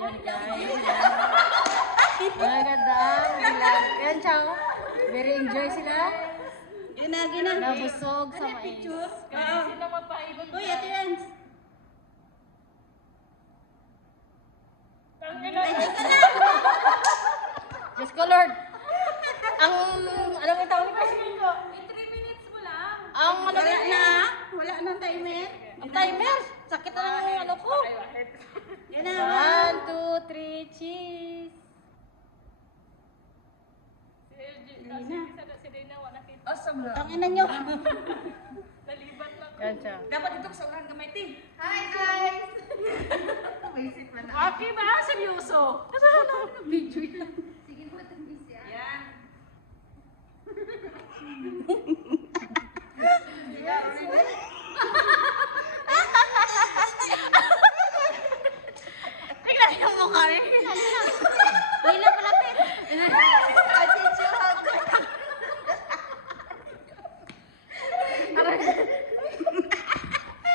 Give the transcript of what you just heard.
Yan guys. Mga gandang bilang. Yan siya. Very enjoy sila. Gina. Nabusog sa mais. Sila magpaibot. Uy, ito yan. Ay, teka na. Diyos ko Lord. Ang, ano mo tawag ko? 3 minutes mo lang. Ang ano Wala ba na. Wala nang timer. Ang timer. Sakit na ng ano ko. Yan na. 1, 2, 3, cheese. Ang ina nyo. Yan siya. Dapat dito sa ulan gamay ti. Hi guys! Okay ba? Seryoso? Kasama ng video yan. Sige po, tumis yan. Yan. Tingnan yung mukha rin.